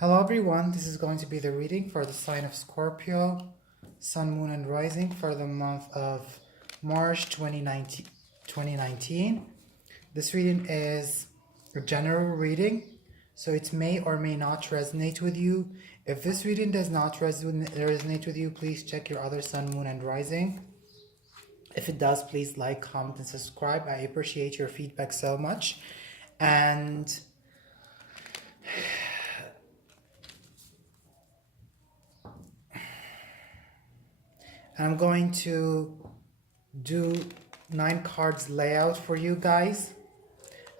Hello everyone, this is going to be the reading for the sign of Scorpio, Sun, Moon, and Rising for the month of March 2019. This reading is a general reading, so it may or may not resonate with you. If this reading does not resonate with you, please check your other Sun, Moon, and Rising. If it does, please like, comment, and subscribe. I appreciate your feedback so much. And I'm going to do 9 cards layout for you guys,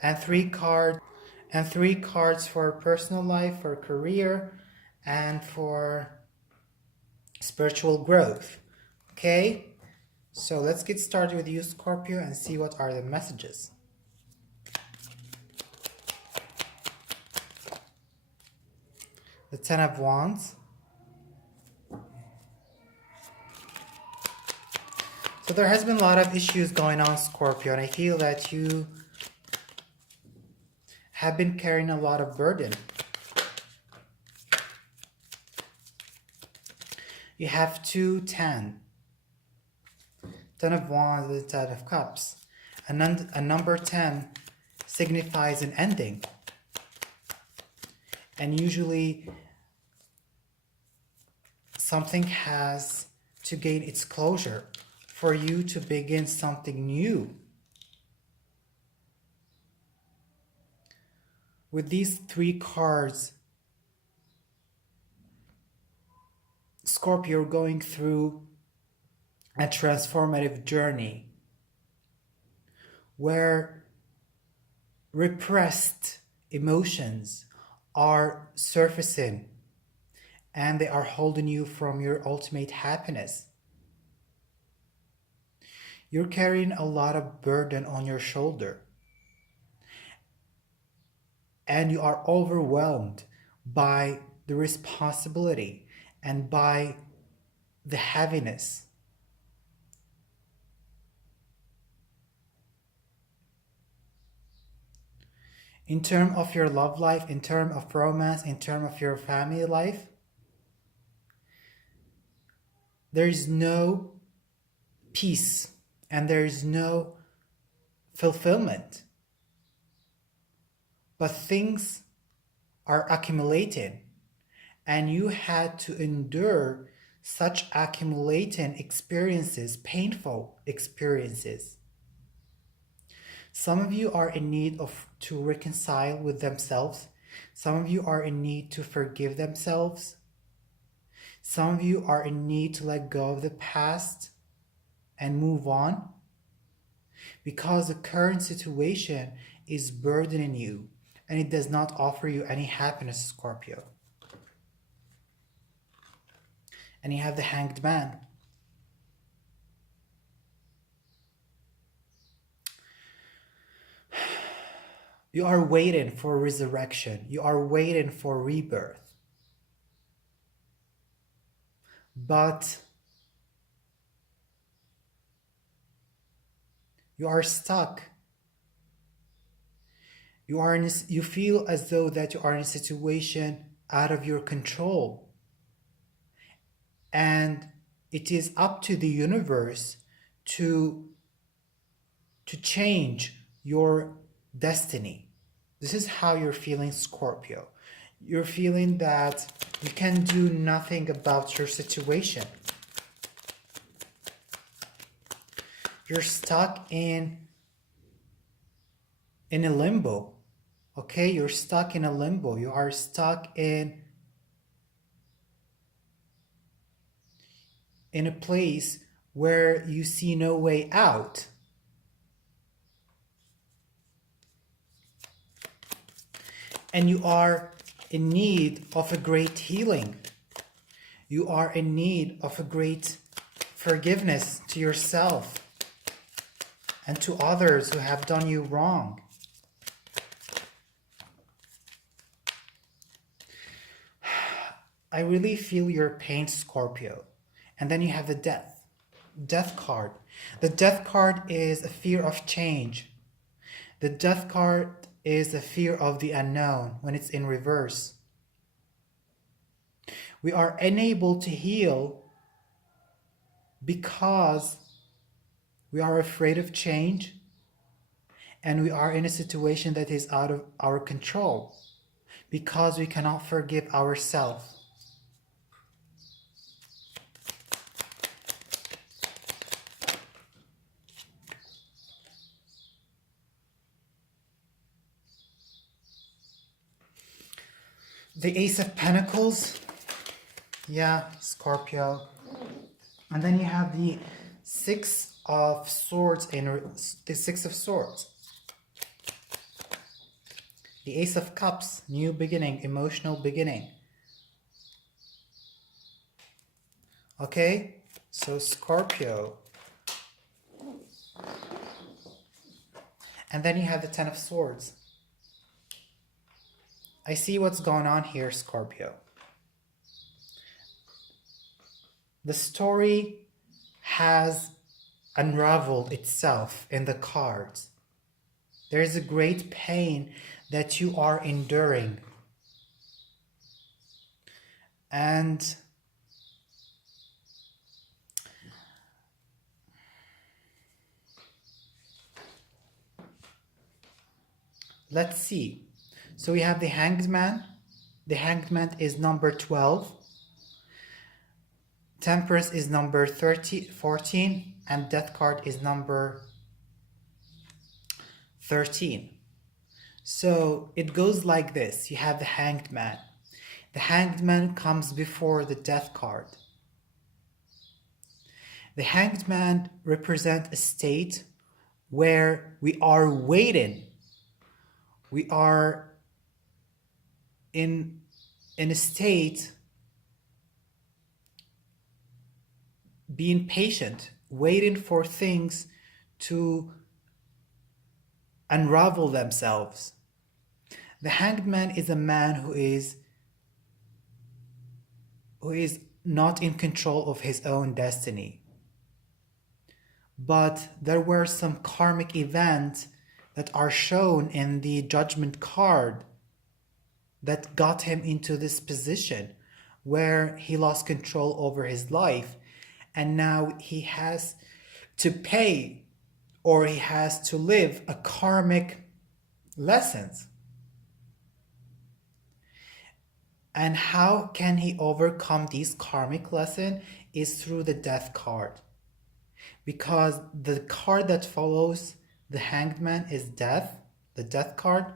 and 3 cards for personal life, for career, and for spiritual growth. Okay, so let's get started with you, Scorpio, and see what are the messages. The 10 of Wands. So there has been a lot of issues going on, Scorpio, and I feel that you have been carrying a lot of burden. You have 10 of Wands with the 10 of Cups. A number 10 signifies an ending. And usually something has to gain its closure for you to begin something new. With these 3 cards, Scorpio, you're going through a transformative journey where repressed emotions are surfacing and they are holding you from your ultimate happiness. You're carrying a lot of burden on your shoulder, and you are overwhelmed by the responsibility and by the heaviness. In terms of your love life, in terms of romance, in terms of your family life, there is no peace and there is no fulfillment. But things are accumulating, and you had to endure such accumulating experiences, painful experiences. Some of you are in need to reconcile with themselves. Some of you are in need to forgive themselves. Some of you are in need to let go of the past and move on, because the current situation is burdening you and it does not offer you any happiness, Scorpio. And you have the Hanged Man. You are waiting for resurrection. You are waiting for rebirth. But you are stuck. You feel as though that you are in a situation out of your control. And it is up to the universe to change your destiny. This is how you're feeling, Scorpio. You're feeling that you can do nothing about your situation. You're stuck in a limbo. Okay, you're stuck in a limbo. You are stuck in a place where you see no way out. And you are in need of a great healing. You are in need of a great forgiveness to yourself and to others who have done you wrong. I really feel your pain, Scorpio. And then you have the Death card. The Death card is a fear of change. The Death card is a fear of the unknown when it's in reverse. We are unable to heal because we are afraid of change and we are in a situation that is out of our control because we cannot forgive ourselves. The Ace of Pentacles, yeah, Scorpio. And then you have the Six of Swords the Six of Swords. The Ace of Cups, new beginning, emotional beginning. Okay, so Scorpio. And then you have the Ten of Swords. I see what's going on here, Scorpio. The story has unraveled itself in the cards. There is a great pain that you are enduring. And let's see. So we have the Hanged Man. The Hanged Man is number 12. Temperance is number 14. And Death card is number 13. So it goes like this. You have the Hanged Man. The Hanged Man comes before the Death card. The Hanged Man represents a state where we are waiting. We are in a state being patient, waiting for things to unravel themselves. The Hanged Man is a man who is not in control of his own destiny. But there were some karmic events that are shown in the Judgment card that got him into this position where he lost control over his life, and now he has to pay, or he has to live a karmic lessons. And how can he overcome these karmic lessons is through the Death card. Because the card that follows the Hanged Man is Death, the Death card.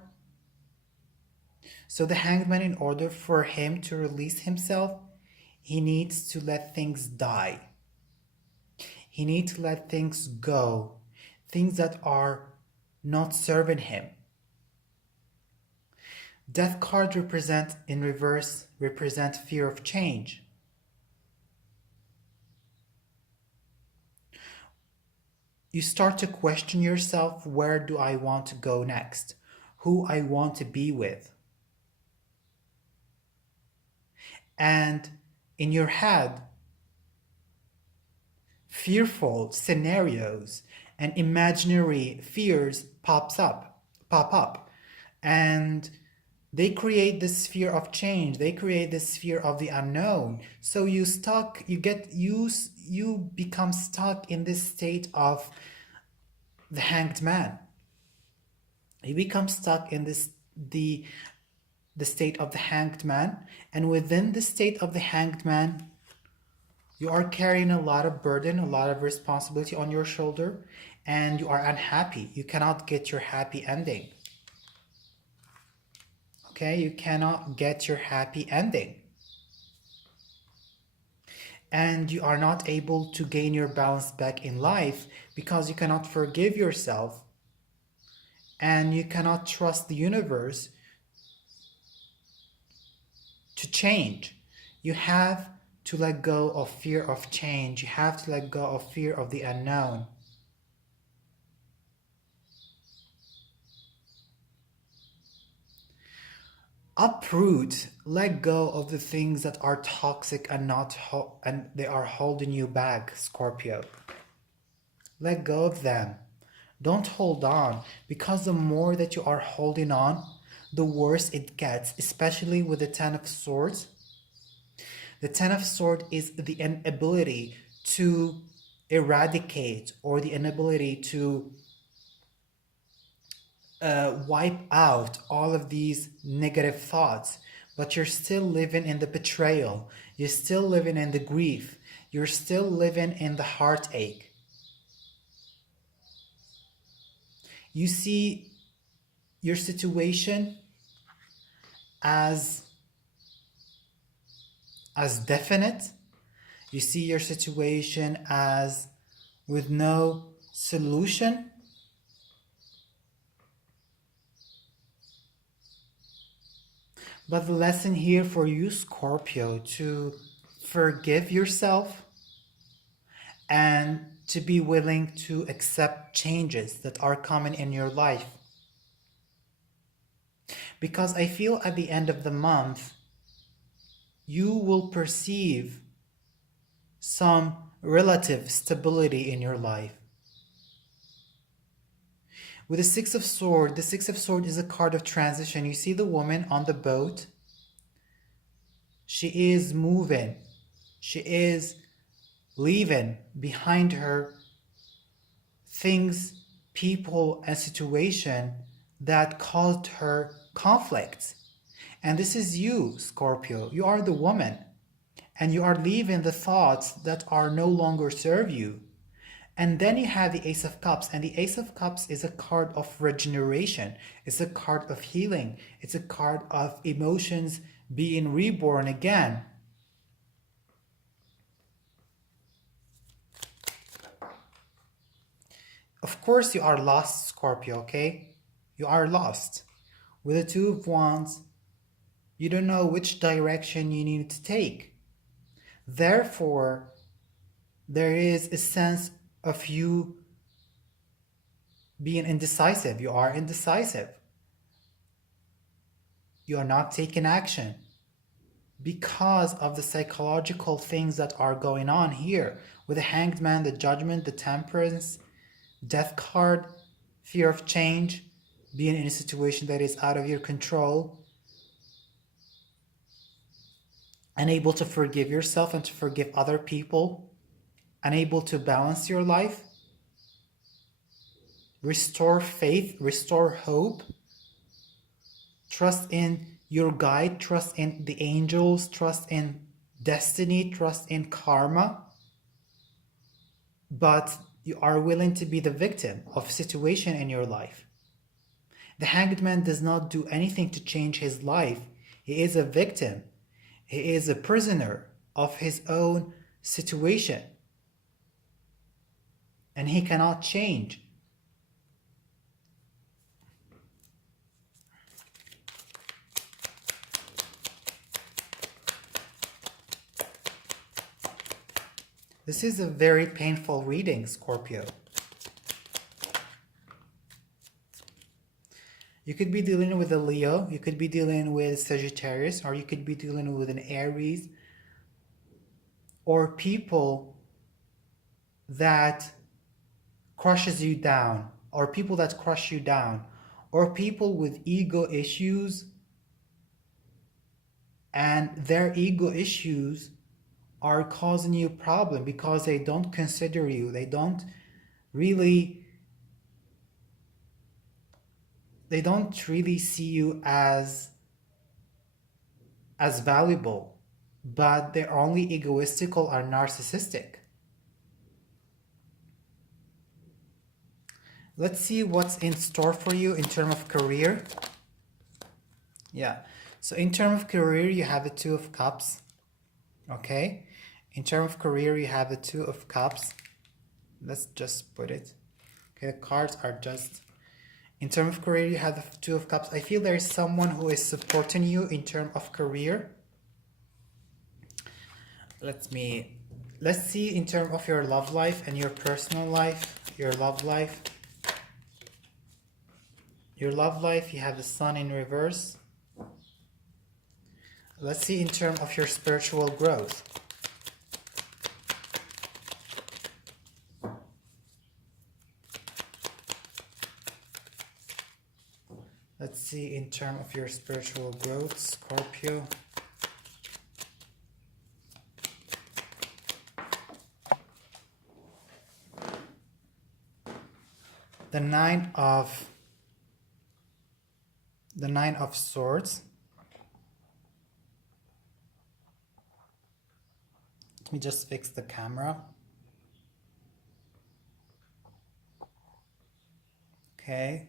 So the Hanged Man, in order for him to release himself, he needs to let things die. He needs to let things go, things that are not serving him. Death card in reverse represent fear of change. You start to question yourself, where do I want to go next? Who I want to be with? And in your head, fearful scenarios and imaginary fears pop up. And they create this fear of change. They create this fear of the unknown. So you become stuck in this state of the Hanged Man. You become stuck in the state of the Hanged Man. And within the state of the Hanged Man, you are carrying a lot of burden, a lot of responsibility on your shoulder, and you are unhappy. You cannot get your happy ending. Okay, you cannot get your happy ending. And you are not able to gain your balance back in life because you cannot forgive yourself and you cannot trust the universe to change. You have to let go of fear of change. You have to let go of fear of the unknown. Uproot, let go of the things that are toxic and they are holding you back, Scorpio. Let go of them. Don't hold on, because the more that you are holding on, the worse it gets, especially with the Ten of Swords. The Ten of Swords is the inability to eradicate, or the inability to wipe out all of these negative thoughts, but you're still living in the betrayal. You're still living in the grief. You're still living in the heartache. You see your situation as definite. You see your situation as with no solution. But the lesson here for you, Scorpio, to forgive yourself and to be willing to accept changes that are coming in your life. Because I feel at the end of the month, you will perceive some relative stability in your life. With the Six of Swords, the Six of Swords is a card of transition. You see the woman on the boat. She is moving. She is leaving behind her things, people, and situation that caused her conflicts. And this is you, Scorpio. You are the woman. And you are leaving the thoughts that are no longer serve you. And then you have the Ace of Cups, and the Ace of Cups is a card of regeneration. It's a card of healing. It's a card of emotions being reborn again. Of course you are lost, Scorpio, okay? You are lost. With the Two of Wands, you don't know which direction you need to take. Therefore, there is a sense of you being indecisive. You are indecisive. You are not taking action because of the psychological things that are going on here. With the Hanged Man, the Judgment, the Temperance, Death card, fear of change, being in a situation that is out of your control, unable to forgive yourself and to forgive other people, unable to balance your life, restore faith, restore hope, trust in your guide, trust in the angels, trust in destiny, trust in karma, but you are willing to be the victim of a situation in your life. The Hanged Man does not do anything to change his life. He is a victim. He is a prisoner of his own situation. And he cannot change. This is a very painful reading, Scorpio. You could be dealing with a Leo, you could be dealing with Sagittarius, or you could be dealing with an Aries, or people that crushes you down, or people that crush you down, or people with ego issues, and their ego issues are causing you a problem because they don't consider you, they don't really see you as valuable, but they're only egoistical or narcissistic. Let's see what's in store for you in terms of career. Yeah, so in terms of career, you have the Two of Cups. Okay, in terms of career, you have the Two of Cups. Let's just put it. Okay, the cards are just... In terms of career, you have the Two of Cups. I feel there is someone who is supporting you in terms of career. Let's see in terms of your love life and your personal life. Your love life. Your love life, you have the Sun in reverse. Let's see in terms of your spiritual growth. Let's see in terms of your spiritual growth, Scorpio. the Nine of Swords. Let me just fix the camera. Okay.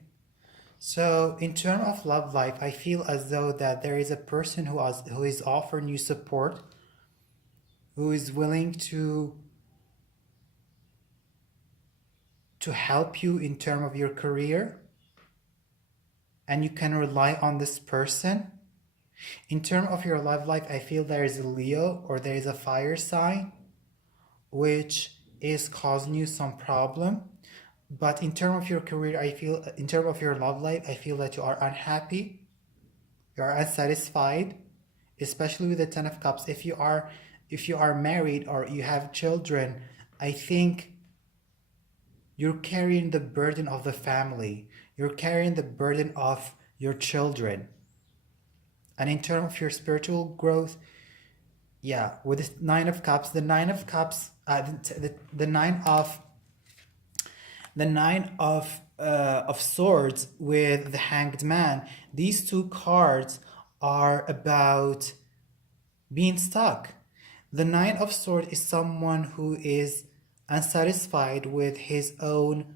So in terms of love life, I feel as though that there is a person who is offering you support, who is willing to help you in terms of your career, and you can rely on this person. In terms of your love life, I feel there is a Leo or there is a fire sign which is causing you some problem. But in terms of your career, in terms of your love life, I feel that you are unhappy, you are unsatisfied, especially with the Ten of Cups. If you are married or you have children, I think you're carrying the burden of the family. You're carrying the burden of your children. And in terms of your spiritual growth, yeah, with the Nine of Cups, the Nine of Cups, the Nine of Swords with the Hanged Man. These two cards are about being stuck. The Nine of Swords is someone who is unsatisfied with his own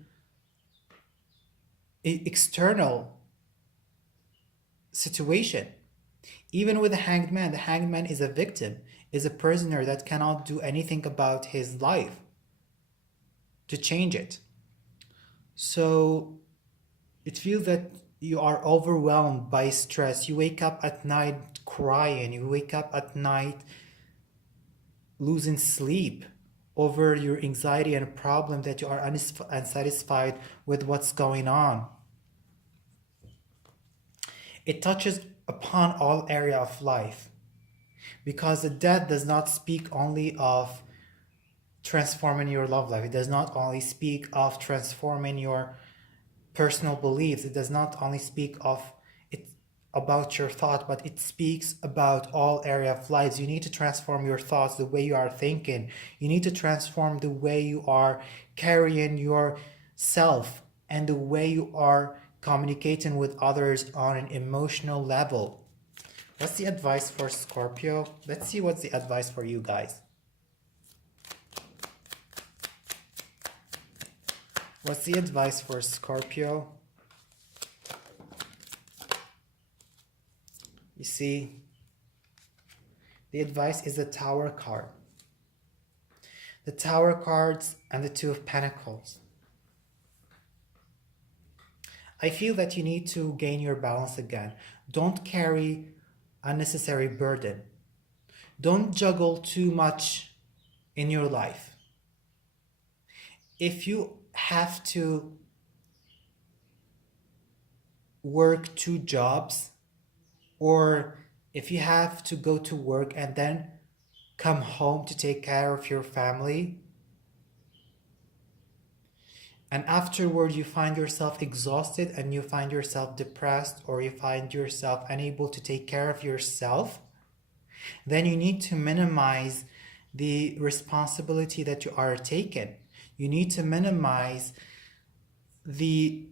external situation. Even with the Hanged Man is a victim, is a prisoner that cannot do anything about his life to change it. So it feels that you are overwhelmed by stress. You wake up at night crying. You wake up at night losing sleep over your anxiety and problem that you are unsatisfied with what's going on. It touches upon all area of life, because the death does not speak only of transforming your love life. It does not only speak of transforming your personal beliefs. It does not only speak of it about your thought, but it speaks about all area of lives. You need to transform your thoughts, the way you are thinking. You need to transform the way you are carrying yourself and the way you are communicating with others on an emotional level. What's the advice for Scorpio? Let's see what's the advice for you guys. What's the advice for Scorpio? You see, the advice is the Tower card. The Tower cards and the Two of Pentacles. I feel that you need to gain your balance again. Don't carry unnecessary burden. Don't juggle too much in your life. If you have to work two jobs, or if you have to go to work and then come home to take care of your family, and afterward you find yourself exhausted and you find yourself depressed, or you find yourself unable to take care of yourself, then you need to minimize the responsibility that you are taking. You need to minimize the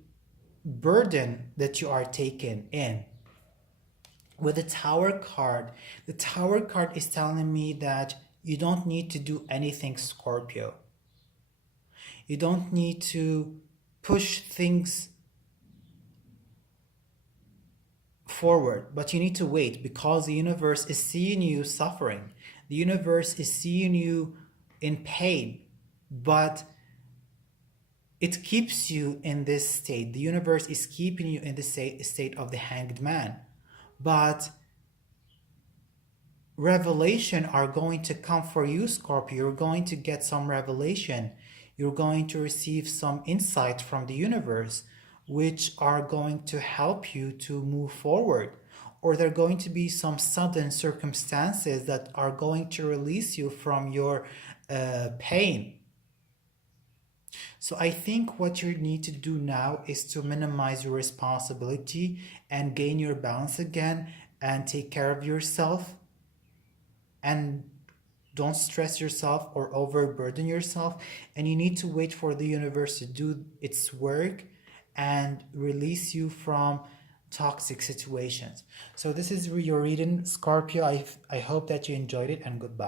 burden that you are taking in. With the Tower card is telling me that you don't need to do anything, Scorpio. You don't need to push things forward, but you need to wait, because the universe is seeing you suffering. The universe is seeing you in pain, but it keeps you in this state. The universe is keeping you in the state of the Hanged Man. But revelation are going to come for you, Scorpio. You're going to get some revelation. You're going to receive some insight from the universe, which are going to help you to move forward. Or there are going to be some sudden circumstances that are going to release you from your pain. So I think what you need to do now is to minimize your responsibility and gain your balance again, and take care of yourself, and don't stress yourself or overburden yourself. And you need to wait for the universe to do its work, and release you from toxic situations. So this is your reading, Scorpio. I hope that you enjoyed it, and goodbye.